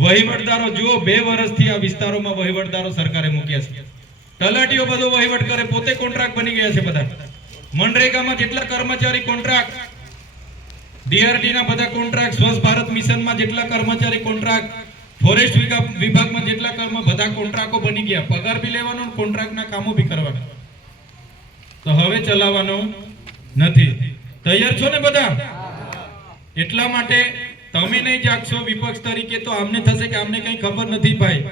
વહીવટદારો જુઓ 2 વર્ષથી આ વિસ્તારોમાં વહીવટદારો સરકારે મૂક્યા છે. તલાટીઓ બધો વહીવટ કરે, પોતે કોન્ટ્રાક્ટ બની ગયા છે બધા. મનરેગામાં જેટલા કર્મચારી કોન્ટ્રાક્ટ, ડીઆરડી ના બધા કોન્ટ્રાક્ટ, સ્વચ્છ ભારત મિશનમાં જેટલા કર્મચારી કોન્ટ્રાક્ટ, ફોરેસ્ટ વિભાગમાં જેટલા બધા કોન્ટ્રાક્ટો બની ગયા. પગાર બી લેવાનો, કોન્ટ્રાક્ટના કામો બી કરવાના. તો હવે ચલાવવાનો નથી. તૈયાર છો ને બધા? એટલા માટે તમે નહીં જાગશો વિપક્ષ તરીકે તો આમને થશે કે આમને કઈ ખબર નથી. ભાઈ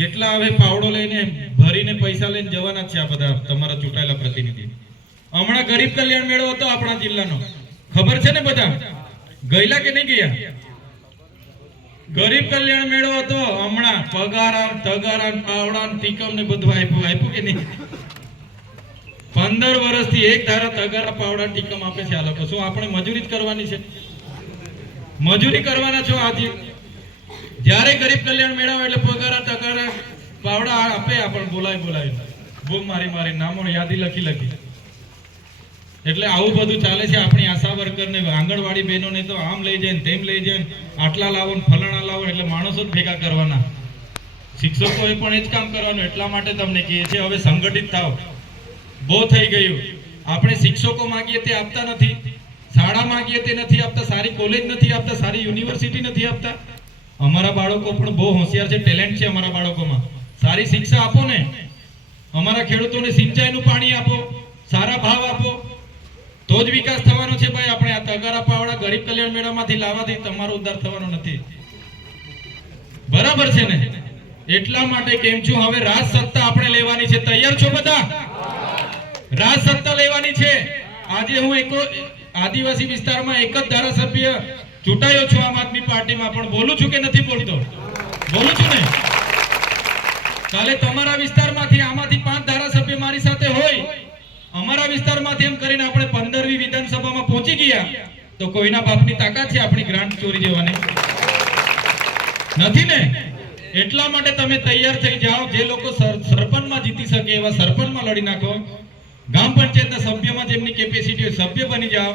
જેટલા હવે પાવડો લઈને ભરીને પૈસા લઈને જવાના છે આ બધા તમારા ચૂંટાયેલા પ્રતિનિધિ. હમણાં ગરીબ કલ્યાણ મેળો હતો આપણા જિલ્લાનો, ખબર છે ને બધા? ગયેલા કે નહીં ગયા? ગરીબ કલ્યાણ મેળો હતો. હમણાં પગારા તગારા પાવડા ટીકમ ને બધું આપ્યું કે નહીં? 15 વર્ષથી એક ધારા તગારા પાવડા ટીકમ આપે છે આ લોકો. શું આપણે મજૂરી જ કરવાની છે? મજૂરી કરવાના છો? આજે જ્યારે ગરીબ કલ્યાણ મેળા એટલે પગારા તગારા પાવડા આપે, આપણે બોલાય બૂમ મારી નામો યાદી લખી. એટલે આવું બધું ચાલે છે. આપણી આશા વર્કરને, આંગણવાડી બહેનોને તો આમ લઈ જાય તેમ લઈ જાય, આટલા લાવો ને ફલાણા લાવો, એટલે માણસો જ ભેગા કરવાના. શિક્ષકોએ પણ એ જ કામ કરવાનું. એટલા માટે તમને કહીએ છીએ હવે સંગઠિત થાવ. બહુ થઈ ગયું. આપણે શિક્ષકો માંગીએ તે આપતા નથી, શાળા માંગીએ તે નથી આપતા, સારી કોલેજ નથી આપતા, સારી યુનિવર્સિટી નથી આપતા. અમારા બાળકો પણ બહુ હોશિયાર છે, ટેલેન્ટ છે અમારા બાળકોમાં. સારી શિક્ષા આપો ને. અમારા ખેડૂતોને સિંચાઈનું પાણી આપો, સારા ભાવ આપો, તો જ વિકાસ થવાનો છે. ભાઈ આપણે આ તગારા પાવડા ગરીબ કલ્યાણ મેળામાંથી લાવવાથી તમારો ઉદ્ધાર થવાનો નથી. બરાબર છે ને? એટલા માટે કેમ છું, હવે રાજ સત્તા આપણે લેવાની છે. તૈયાર છો બધા? રાજ સત્તા લેવાની છે. આજે હું એક આદિવાસી વિસ્તારમાં એક જ ધારાસભ્ય ચૂંટાયો છું આમ આદમી પાર્ટીમાં, પણ બોલું છું કે નથી બોલતો? બોલું છું ને? કાલે તમારા વિસ્તારમાંથી આમાંથી 5 ધારાસભ્ય મારી સાથે હોય, અમારા વિસ્તારમાંથી એમ કરીને આપણે 15મી વિધાનસભામાં પહોંચી ગયા તો કોઈના બાપની તાકાત છે આપણી ગ્રાન્ટ ચોરી જવાની? નથી ને? એટલા માટે તમે તૈયાર થઈ જાઓ. જે લોકો સરપંચમાં જીતી શકે એવા સરપંચમાં લડી નાખો. ગામ પંચાયતના સભ્યમાં જેમની કેપેસિટી હોય સભ્ય બની જાઓ.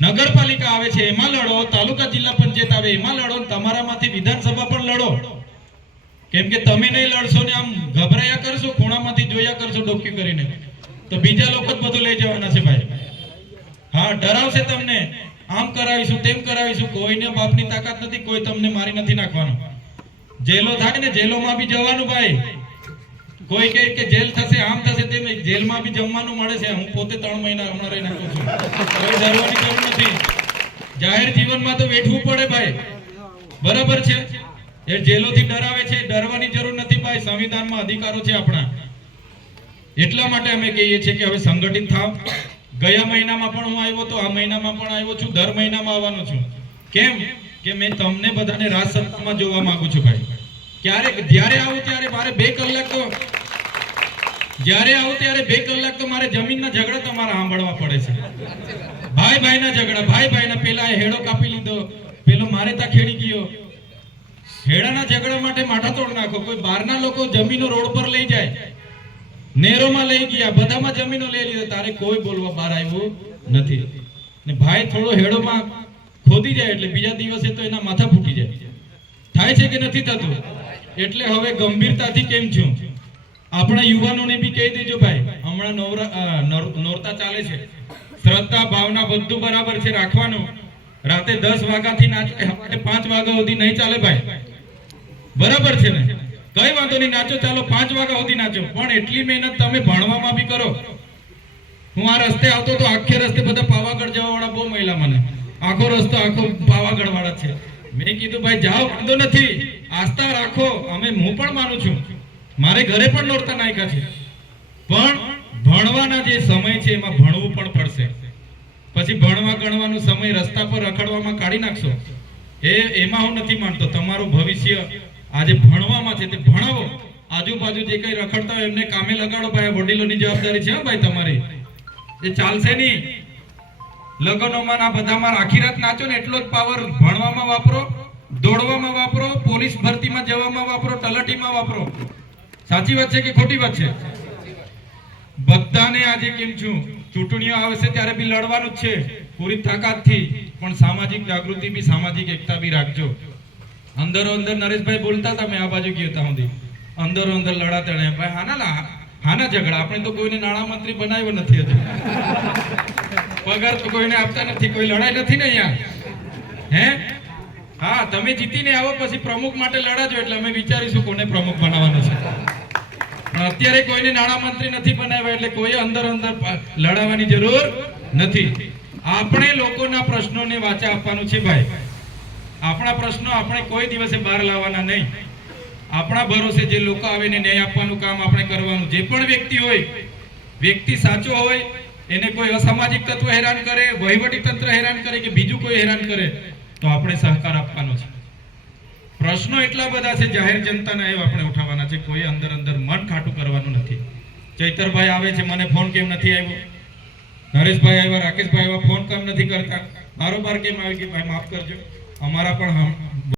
નગરપાલિકા આવે છે એમાં લડો, તાલુકા જિલ્લા પંચાયત આવે એમાં લડો, તમારામાંથી વિધાનસભા પણ લડો. કેમ કે તમે નહીં લડશો ને આમ ગભરાયા કરશો, ખૂણામાંથી જોયા કરશો ડોક્યું કરીને, તો બીજા લોકો જ બધું લઈ જવાના છે ભાઈ. હા, ડરાવશે તમને, આમ કરાવીશું તેમ કરાવીશું. કોઈને બાપની તાકાત નથી, કોઈ તમને મારી નથી નાખવાનો. જેલો થાય ને જેલોમાં બી જવાનું ભાઈ. કોઈ કહે કે જેલ થશે, આમ થશે, તેમ જેલમાં બી જમવાનું મળે છે. હું પોતે 3 મહિના હમણાં રહી નાખું છું. કોઈ ડરવાની જરૂર નથી. જાહેર જીવનમાં તો વેઠવું પડે ભાઈ. બરાબર છે? એ જેલોથી ડરાવે છે, ડરવાની જરૂર નથી ભાઈ. સંવિધાનમાં અધિકારો છે આપણા. એટલા માટે અમે કહીએ છીએ કે હવે સંગઠિત થાવ. ગયા મહિનામાં પણ હું આવ્યો તો, આ મહિનામાં પણ આવ્યો છું, દર મહિનામાં આવવાનો છું. કેમ કે મેં તમને બધાને રાજ સત્તામાં જોવા માંગુ છું ભાઈ. જ્યારે આવું ત્યારે મારે 2 કલાક તો મારે જમીનના ઝઘડા તમારા સાંભળવા પડે છે. ભાઈ ભાઈના ઝઘડા, ભાઈ ભાઈના. પેલા હેડો કાપી લીધો, પેલો મારે તા ખેડી ગયો. હેડાના ઝઘડા માટે માથા તોડ નાખો. કોઈ બહારના લોકો જમીનો રોડ પર લઈ જાય, નેરોમાં લઈ ગયા, બધામાં જમીનો લઈ લીધો, તારે કોઈ બોલવા બહાર આવ્યું નથી. ને ભાઈ થોડો હેડોમાં ખોદી જાય એટલે બીજા દિવસે તો એના માથા ફૂટી જાય. થાય છે કે નથી થતું? એટલે હવે ગંભીરતાથી કેમ છું, આપણા યુવાનોને બી કહી દેજો ભાઈ. હમણાં નોરતા ચાલે છે, શ્રદ્ધા ભાવના બધું બરાબર છે રાખવાનું. રાતે 10 વાગ્યાથી નાચો, 5 વાગ્યા સુધી નહીં ચાલે ભાઈ. બરાબર છે ને? કઈ વાંધો નહીં, નાચો, ચાલો 5 વાગ્યા સુધી નાચો, પણ એટલી મહેનત તમે ભણવામાં બી કરો. હું આ રસ્તે આવતો તો આખે રસ્તે બધા પાવાગઢ જવા વાળા બહુ મહિલા, મને આખો રસ્તો આખો પાવાગઢ વાળા છે. મેં કીધું ભાઈ જાઓ, વાંધો નથી, આસ્થા રાખો. હું પણ માનું છું, મારે ઘરે પણ નોરતા નાખ્યા છે, પણ ભણવાના જે સમય છે એમાં ભણવું પણ પડશે. પછી ભણવા ગણવાનો સમય રસ્તા પર રખડવામાં કાઢી નાખશો, એમાં હું નથી માનતો. તમારું ભવિષ્ય આજે ભણવામાં છે, તે ભણાવો. આજુબાજુ જે કઈ રખડતા હોય એમને કામે લગાડો ભાઈ. વડીલોની જવાબદારી છે ભાઈ તમારી. એ ચાલશે નહીં. લગ્નોમાં ના બધામાં આખી રાત નાચો ને એટલો જ પાવર ભણવામાં વાપરો, દોડવામાં વાપરો, પોલીસ ભરતીમાં જવામાં વાપરો, તલાટીમાં વાપરો. સાચી વાત છે કે ખોટી વાત છે? બધાને આજે કેમ છું, ચૂંટણીઓ આવશે ત્યારે બી લડવાનું જ છે પૂરી તાકાતથી, પણ સામાજિક જાગૃતિ બી, સામાજિક એકતા બી રાખજો. અંદરો અંદર નરેશભાઈ બોલતા હતા, મેં આ બાજુ ગયો હતા સુધી અંદરો અંદર લડાતા રહ્યા. ભાઈ હાના ઝઘડા? આપણે તો કોઈને નાણામંત્રી બનાવ્યો નથી હજુ, પગાર તો કોઈને આપતા નથી, કોઈ લડાઈ નથી ને અહીંયા. હે હા, તમે જીતીને આવો પછી પ્રમુખ માટે લડાજો એટલે અમે વિચારીશું કોને પ્રમુખ બનાવવાનો છે. પણ અત્યારે કોઈને નાણામંત્રી નથી બનાવ્યા એટલે કોઈ અંદર લડાવવાની જરૂર નથી. આપણે લોકોના પ્રશ્નોને વાચા આપવાનું છે ભાઈ. આપણા પ્રશ્નો આપણે કોઈ દિવસે બહાર લાવવાના નહીં. આપણા ભરોસે જે લોકો આવે ને ન્યાય આપવાનું કામ આપણે કરવાનું. જે પણ વ્યક્તિ હોય, વ્યક્તિ સાચો હોય, એને કોઈ અસામાજિક તત્વ હેરાન કરે, વહીવટી તંત્ર હેરાન કરે કે બીજું કોઈ હેરાન કરે તો આપણે સહકાર આપવાનો છે. પ્રશ્નો એટલા બધા છે, જાહેર જનતાના એવા આપણે ઉઠાવવાના છે. કોઈ અંદર મન ખાટું કરવાનું નથી. ચૈતરભાઈ આવે છે, મને ફોન કેમ નથી આવ્યો? નરેશભાઈ આવ્યા, રાકેશભાઈ આવ્યા, ફોન કેમ નથી કરતા? બારોબાર કેમ આવી ગઈ? ભાઈ માફ કરજો, અમારા પણ